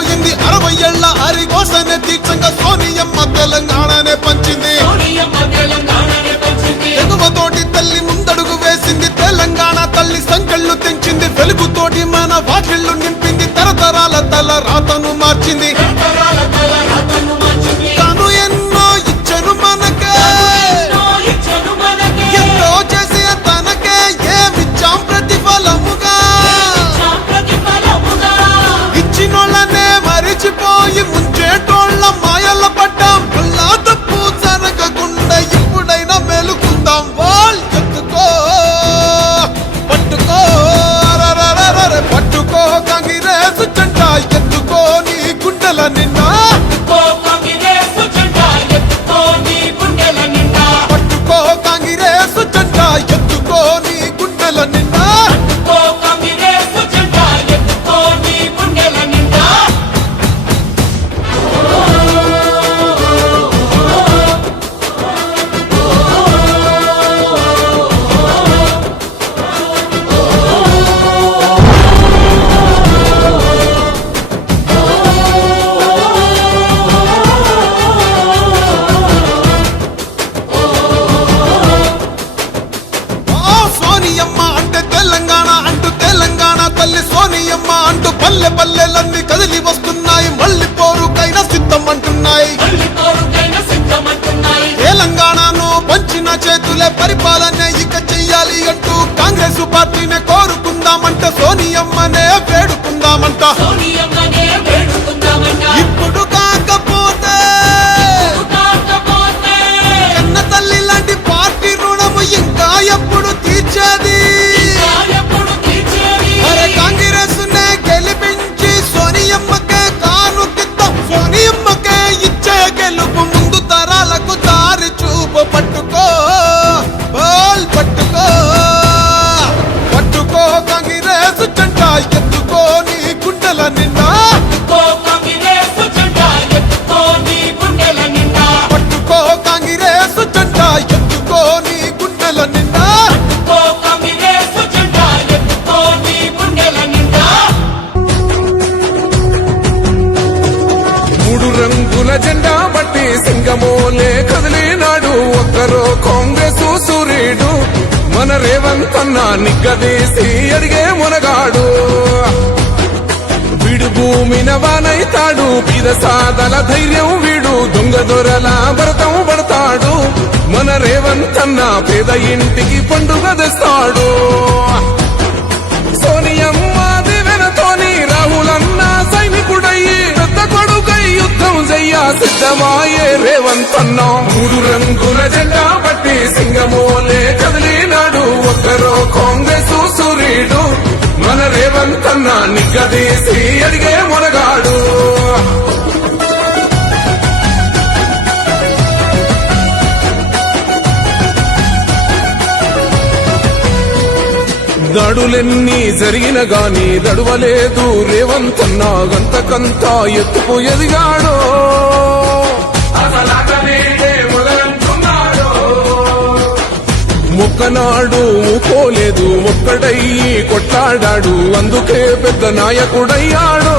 పోయింది 60 ఏళ్ల హరిఘోషనే తీర్చంగా సోనియమ్మ తెలంగాణనే పంచింది ఎగువతోటి తల్లి ముందడుగు వేసింది తెలంగాణ తల్లి సంకెళ్ళు తెంచింది వెలుగుతోటి మన వాకిళ్ళు నింపింది తరతరాల తల రాతను మార్చింది తాను ఎన్నో ఇచ్చను మనకే ఎంతో చేసి తనకే ఏమిచ్చాం ప్రతిఫలముగా ఇచ్చినోళ్ళనే మరిచిపోయి ముంచేటోళ్ళ మాయల పడ్డాం అల్లా తప్పు జరగకుండా ఇప్పుడైనా మేలుకుందాం వాల్ ఎత్తుకో పట్టుకో పట్టుకో కాంగ్రెస్ జెండా ఎత్తుకో నీ గుండెల నిండా పట్టుకో కాంగ్రెస్ జెండా ఎత్తుకో నీ గుండెల నిండా సోనియమ్మ అంటే తెలంగాణ అంటూ తెలంగాణ తల్లి సోనియమ్మ అంటూ పల్లె పల్లెలన్నీ కదిలి వస్తున్నాయి మళ్ళీ పోరుకైన సిద్ధం అంటున్నాయి తెలంగాణను పంచిన చేతులే పరిపాలన ఇక చెయ్యాలి అంటూ కాంగ్రెస్ పార్టీనే కోరుకుందామంట సోనియమ్మనే వేడుకుందామంట ఇప్పుడు కాకపోతే కన్న తల్లి లాంటి పార్టీ రుణము ఇంకా ఎప్పుడు తీర్చేది అరే కాంగ్రెస్ నే గెలిపించి సోనియమ్మకే కానుకిద్దాం సోనియమ్మకే ఇచ్చే గెలుపు ముందు తరాలకు దారి చూపు పట్టుకో బాల్ పట్టుకో పట్టుకో కాంగ్రెస్ జెండా ఎత్తుకో నీ గుండెల నిండా పట్టుకో కాంగ్రెస్ జెండా ఎత్తుకో నీ గుండెల నిండా మూడు రంగుల జెండా బట్టి సింగమోలే కదిలినాడు ఒక్కరో కాంగ్రెస్ సూర్యుడు మన రేవంత్ అన్న నిగ్గదీసి అడిగే మునగాడు వీడు భూమిన వానైతాడు బీద సాదల ధైర్యం వీడు దొంగ దొరల భరతం పడతాడు మన రేవంత్ అన్న పేద ఇంటికి పండుగ తెస్తాడు సోనియమ్మ దివెనతోని రాహులన్న సైనికుడయ్యి పెద్ద కొడుకై యుద్ధం చెయ్య సిద్ధమాయే రేవంత్ అన్న మూడు రంగుల జెండా బట్టి సింగమోలే కదిలినాడు ఒక్కరో కాంగ్రెస్ సూర్యుడు మన రేవంత్ అన్న నిగ్గదీసి అడిగే మునగాడు దాడులెన్ని జరిగిన గాని దడువలేదు రేవంత్ అన్న గంతకంతా ఎత్తుకు ఎదిగాడో మొక్కనాడు పోలేదు ఒక్కడయ్యి కొట్లాడాడు అందుకే పెద్ద నాయకుడయ్యాడు